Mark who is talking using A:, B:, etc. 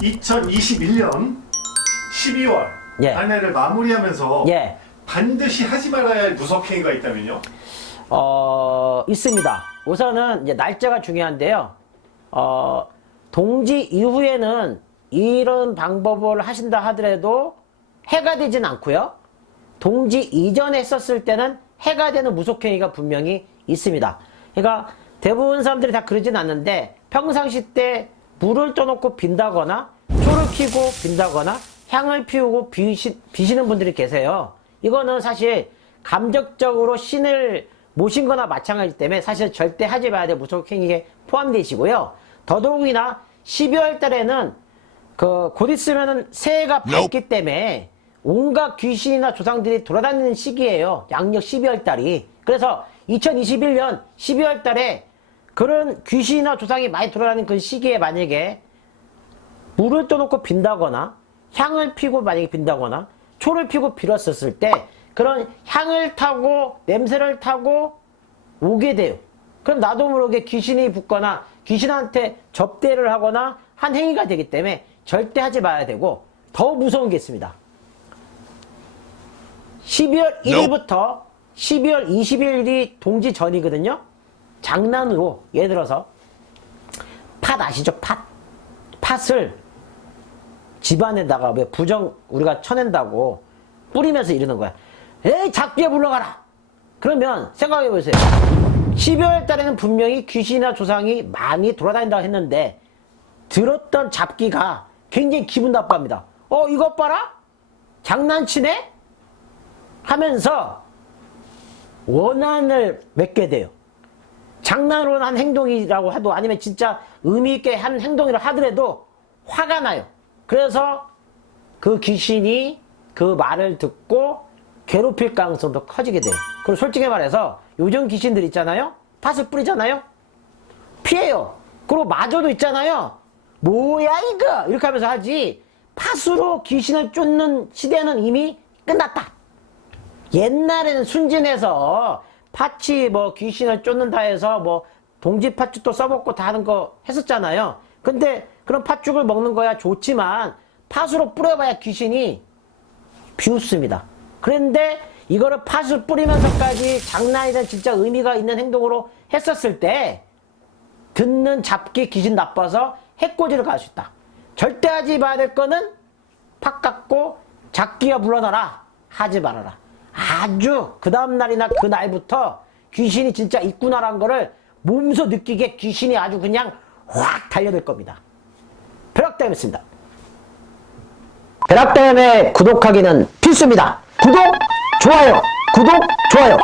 A: 2021년 12월
B: 예.
A: 한 해를 마무리하면서
B: 예.
A: 반드시 하지 말아야 할 무속행위가 있다면요?
B: 어, 있습니다. 우선은 이제 날짜가 중요한데요. 어, 동지 이후에는 이런 방법을 하신다 하더라도 해가 되진 않고요. 동지 이전에 했었을 때는 해가 되는 무속행위가 분명히 있습니다. 그러니까 대부분 사람들이 다 그러진 않는데 평상시 때 물을 떠놓고 빈다거나 초를 켜고 빈다거나 향을 피우고 비시, 비시는 분들이 계세요. 이거는 사실 감적적으로 신을 모신 거나 마찬가지 때문에 사실 절대 하지 말아야 될 무속행위에 포함되시고요. 더더욱이나 12월 달에는 그 곧 있으면은 새해가 밝기 때문에 온갖 귀신이나 조상들이 돌아다니는 시기예요. 양력 12월 달이. 그래서 2021년 12월 달에 그런 귀신이나 조상이 많이 돌아다니는 그 시기에 만약에 물을 떠놓고 빈다거나 향을 피고 만약에 빈다거나 초를 피고 빌었었을 때 그런 향을 타고 냄새를 타고 오게 돼요. 그럼 나도 모르게 귀신이 붙거나 귀신한테 접대를 하거나 한 행위가 되기 때문에 절대 하지 말아야 되고 더 무서운 게 있습니다. 12월 1일부터 12월 20일이 동지 전이거든요. 장난으로 예를 들어서 팥 아시죠? 팥. 팥을 집안에다가 왜 부정 우리가 쳐낸다고 뿌리면서 이러는 거야. 에이 작비에 불러가라. 그러면 생각해 보세요. 12월 달에는 분명히 귀신이나 조상이 많이 돌아다닌다고 했는데 들었던 잡기가 굉장히 기분 나빠합니다. 어 이것 봐라 장난치네 하면서 원한을 맺게 돼요. 장난으로 한 행동이라고 해도 아니면 진짜 의미 있게 한 행동이라 하더라도 화가 나요. 그래서 그 귀신이 그 말을 듣고 괴롭힐 가능성도 커지게 돼요. 그리고 솔직히 말해서 요즘 귀신들 있잖아요. 팥을 뿌리잖아요. 피해요. 그리고 마저도 있잖아요. 뭐야 이거 이렇게 하면서 하지 팥으로 귀신을 쫓는 시대는 이미 끝났다. 옛날에는 순진해서 팥이 뭐 귀신을 쫓는다 해서 뭐 동지 팥죽도 써먹고 다 하는 거 했었잖아요. 근데 그런 팥죽을 먹는 거야 좋지만 팥으로 뿌려봐야 귀신이 비웃습니다. 그런데 이거를 팥을 뿌리면서까지 장난이든 진짜 의미가 있는 행동으로 했었을 때 듣는 잡기 귀신 나빠서 해코지를 갈 수 있다. 절대 하지 말아야 될 거는 팥 갖고 잡기가 물러나라 하지 말아라. 아주 그 다음날이나 그 날부터 귀신이 진짜 있구나라는 거를 몸소 느끼게 귀신이 아주 그냥 확 달려들 겁니다. 벼락댐이었습니다. 벼락댐에 구독하기는 필수입니다. 구독, 좋아요, 구독, 좋아요.